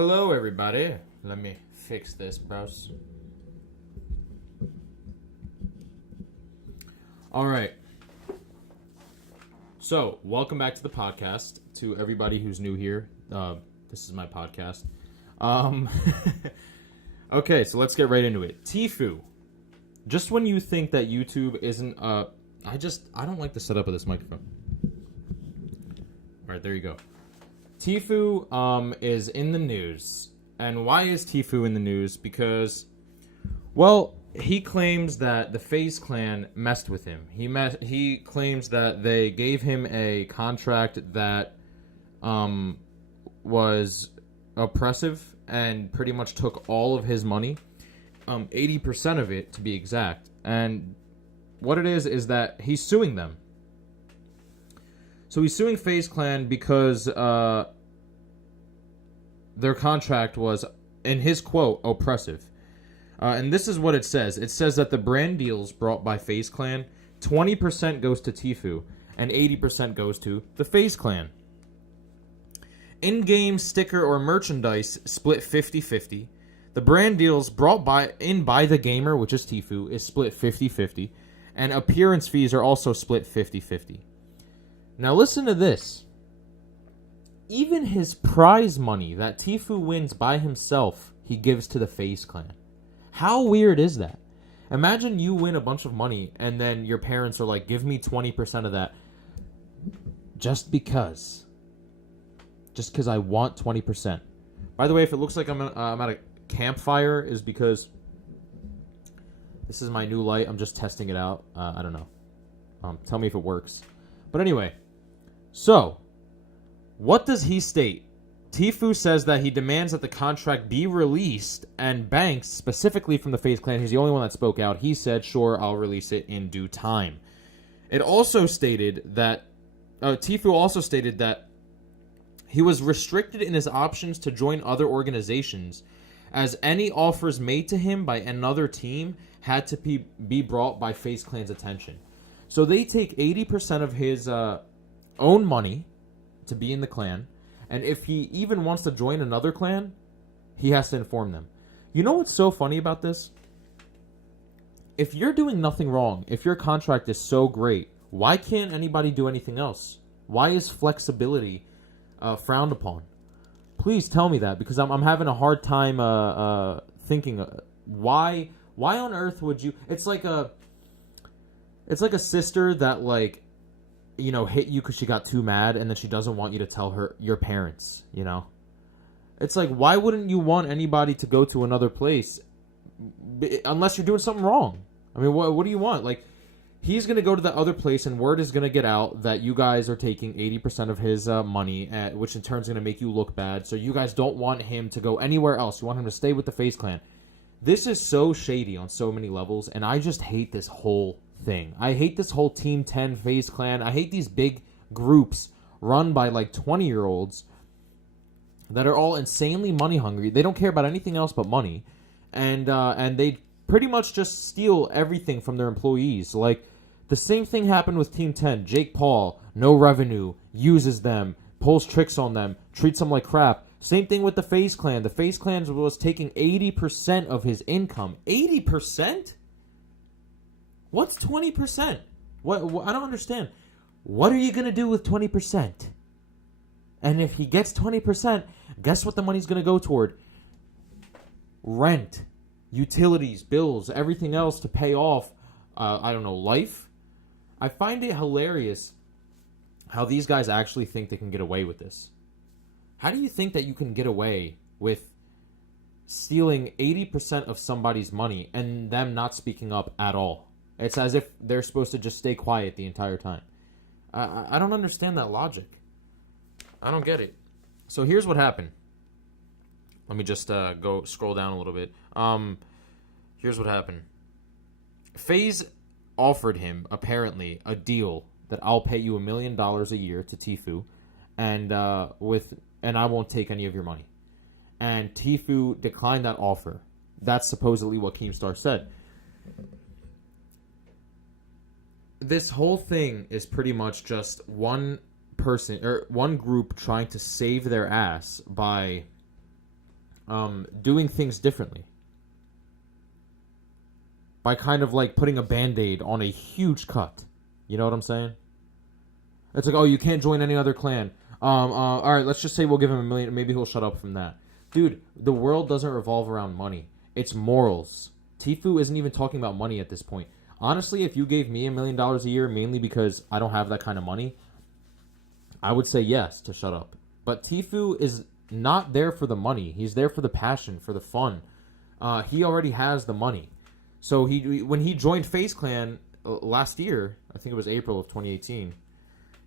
Hello, everybody. Let me fix this, bros. All right. So, welcome back to the podcast. To everybody who's new here, this is my podcast. Okay, so let's get right into it. Tfue. Just when you think that YouTube isn't, I don't like the setup of this microphone. All right, there you go. Tfue is in the news. And why is Tfue in the news? Because, well, he claims that the Faze clan messed with him. He claims that they gave him a contract that was oppressive and pretty much took all of his money, 80% of it to be exact. And what it is that he's suing them. So he's suing Faze Clan because their contract was, in his quote, oppressive. And this is what it says. It says that the brand deals brought by Faze Clan, 20% goes to Tfue, and 80% goes to the Faze Clan. In-game sticker or merchandise split 50-50. The brand deals brought by the gamer, which is Tfue, is split 50-50. And appearance fees are also split 50-50. Now listen to this. Even his prize money that Tfue wins by himself, he gives to the Faze Clan. How weird is that? Imagine you win a bunch of money and then your parents are like, give me 20% of that. Just because I want 20%. By the way, if it looks like I'm at a campfire, is because this is my new light. I'm just testing it out. I don't know. Tell me if it works. But anyway, so what does he state? Tfue says that he demands that the contract be released, and Banks, specifically from the Faze Clan, he's the only one that spoke out, he said, sure, I'll release it in due time. It also stated that, Tfue also stated that he was restricted in his options to join other organizations, as any offers made to him by another team had to be brought by Faze Clan's attention. So they take 80% of his own money to be in the clan, and if he even wants to join another clan, he has to inform them. You know what's so funny about this? If you're doing nothing wrong, if your contract is so great, why can't anybody do anything else? Why is flexibility frowned upon? Please tell me that, because I'm having a hard time thinking why on earth would you? It's like a sister that, like, you know, hit you because she got too mad, and then she doesn't want you to tell your parents, you know? It's like, why wouldn't you want anybody to go to another place unless you're doing something wrong? I mean, what do you want? Like, he's going to go to the other place, and word is going to get out that you guys are taking 80% of his money, which in turn is going to make you look bad. So you guys don't want him to go anywhere else. You want him to stay with the Faze Clan. This is so shady on so many levels, and I just hate this whole thing. I hate this whole Team 10 Faze Clan. I hate these big groups run by like 20-year-olds that are all insanely money hungry. They don't care about anything else but money, and they pretty much just steal everything from their employees. Like, the same thing happened with Team 10. Jake Paul, no revenue, uses them, pulls tricks on them, treats them like crap. Same thing with the Faze Clan. The Faze Clan was taking 80% of his income. 80%? What's 20%? What I don't understand. What are you going to do with 20%? And if he gets 20%, guess what the money's going to go toward? Rent, utilities, bills, everything else to pay off, I don't know, life. I find it hilarious how these guys actually think they can get away with this. How do you think that you can get away with stealing 80% of somebody's money and them not speaking up at all? It's as if they're supposed to just stay quiet the entire time. I don't understand that logic. I don't get it. So here's what happened. Let me just go scroll down a little bit. Here's what happened. Faze offered him, apparently, a deal that I'll pay you $1 million a year to Tfue, and I won't take any of your money. And Tfue declined that offer. That's supposedly what Keemstar said. This whole thing is pretty much just one person or one group trying to save their ass by doing things differently. By kind of like putting a Band-Aid on a huge cut. You know what I'm saying? It's like, oh, you can't join any other clan. All right, let's just say we'll give him $1 million. Maybe he'll shut up from that. Dude, the world doesn't revolve around money. It's morals. Tfue isn't even talking about money at this point. Honestly, if you gave me $1 million a year, mainly because I don't have that kind of money, I would say yes to shut up. But Tfue is not there for the money. He's there for the passion, for the fun. He already has the money. So when he joined Faze Clan last year, I think it was April of 2018,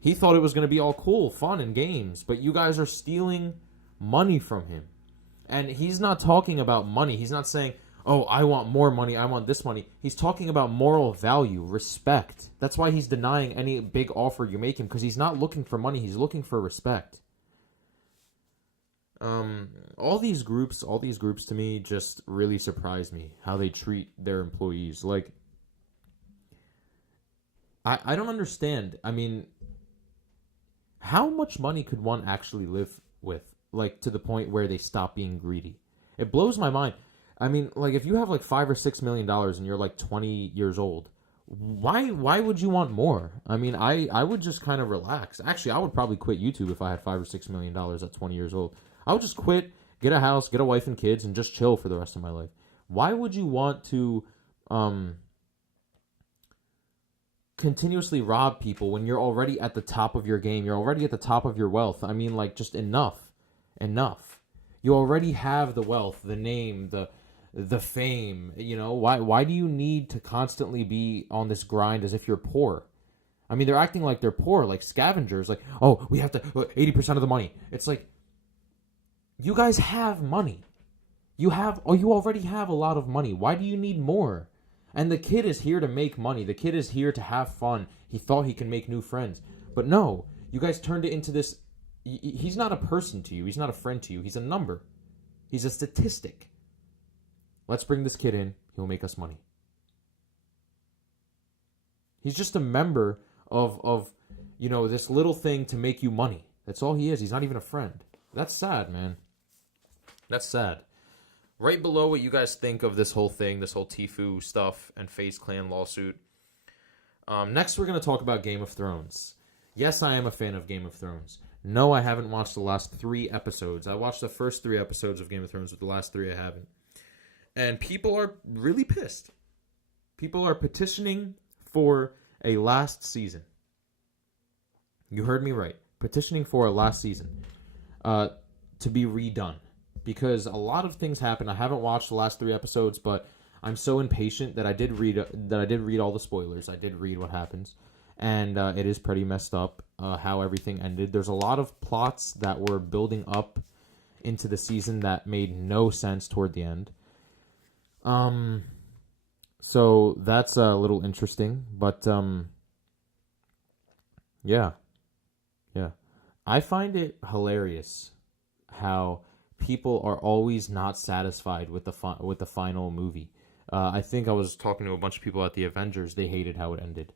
he thought it was going to be all cool, fun, and games. But you guys are stealing money from him. And he's not talking about money. He's not saying, oh, I want more money, I want this money. He's talking about moral value, respect. That's why he's denying any big offer you make him, because he's not looking for money, he's looking for respect. All these groups to me just really surprise me, how they treat their employees. Like, I don't understand. I mean, how much money could one actually live with? Like, to the point where they stop being greedy. It blows my mind. I mean, like, if you have like $5 or $6 million and you're like 20 years old, why would you want more? I mean, I would just kind of relax. Actually, I would probably quit YouTube if I had $5 or $6 million at 20 years old. I would just quit, get a house, get a wife and kids, and just chill for the rest of my life. Why would you want to continuously rob people when you're already at the top of your game? You're already at the top of your wealth. I mean, like, just enough. You already have the wealth, the name, the fame. You know, why do you need to constantly be on this grind as if you're poor? I mean, they're acting like they're poor, like scavengers. Like, oh, we have to 80% of the money. It's like, you guys have money. You already have a lot of money. Why do you need more? And the kid is here to make money. The kid is here to have fun. He thought he can make new friends. But no, you guys turned it into this. He's not a person to you. He's not a friend to you. He's a number. He's a statistic. Let's bring this kid in. He'll make us money. He's just a member of this little thing to make you money. That's all he is. He's not even a friend. That's sad, man. That's sad. Right below what you guys think of this whole thing, this whole Tfue stuff and Faze Clan lawsuit. Next, we're going to talk about Game of Thrones. Yes, I am a fan of Game of Thrones. No, I haven't watched the last 3 episodes. I watched the first 3 episodes of Game of Thrones, but the last 3 I haven't. And people are really pissed. People are petitioning for a last season. You heard me right. Petitioning for a last season to be redone. Because a lot of things happen. I haven't watched the last 3 episodes, but I'm so impatient that I did read all the spoilers. I did read what happens. And it is pretty messed up how everything ended. There's a lot of plots that were building up into the season that made no sense toward the end. So that's a little interesting. But yeah. I find it hilarious how people are always not satisfied with the final movie. I think I was talking to a bunch of people at the Avengers. They hated how it ended.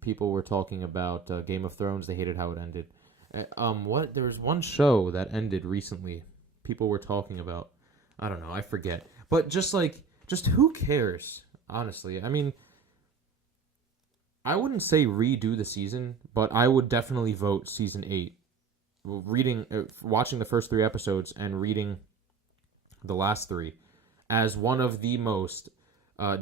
People were talking about Game of Thrones. They hated how it ended. There was one show that ended recently. People were talking about. I don't know. I forget. But just who cares? Honestly, I mean, I wouldn't say redo the season, but I would definitely vote season 8. Watching the first 3 episodes and reading the last 3 as one of the most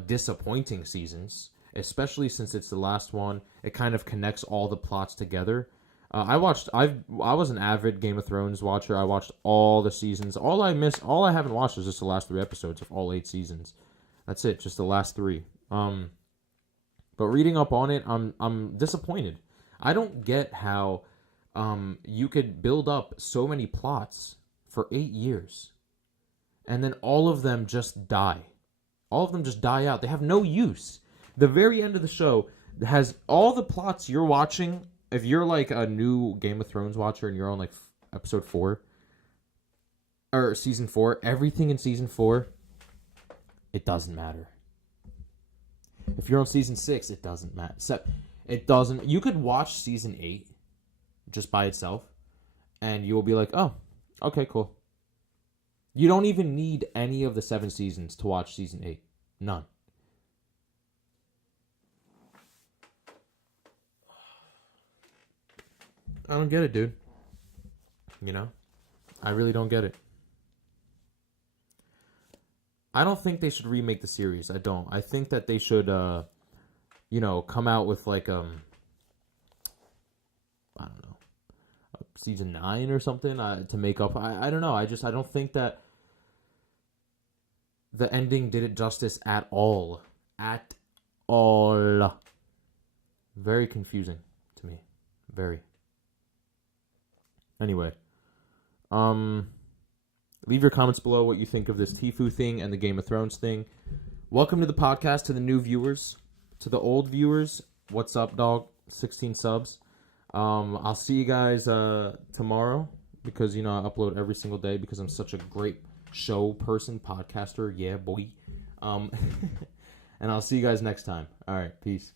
disappointing seasons, especially since it's the last one. It kind of connects all the plots together. I was an avid Game of Thrones watcher. I watched all the seasons. All I haven't watched is just the last 3 episodes of all 8 seasons. That's it, just the last 3. But reading up on it, I'm disappointed. I don't get how you could build up so many plots for 8 years, and then all of them just die. All of them just die out. They have no use. The very end of the show has all the plots you're watching. If you're like a new Game of Thrones watcher and you're on like episode 4 or season 4, everything in season 4, it doesn't matter. If you're on season 6, it doesn't matter. It doesn't. You could watch season 8 just by itself, and you'll be like, oh, okay, cool. You don't even need any of the 7 seasons to watch season 8. None. I don't get it, dude. You know? I really don't get it. I don't think they should remake the series. I don't. I think that they should, come out with like, I don't know, season 9 or something to make up. I don't know. I don't think that the ending did it justice at all. At all. Very confusing to me. Very. Anyway. Leave your comments below what you think of this Tfue thing and the Game of Thrones thing. Welcome to the podcast to the new viewers. To the old viewers, what's up, dog? 16 subs. I'll see you guys tomorrow because, I upload every single day because I'm such a great show person, podcaster. Yeah, boy. And I'll see you guys next time. All right, peace.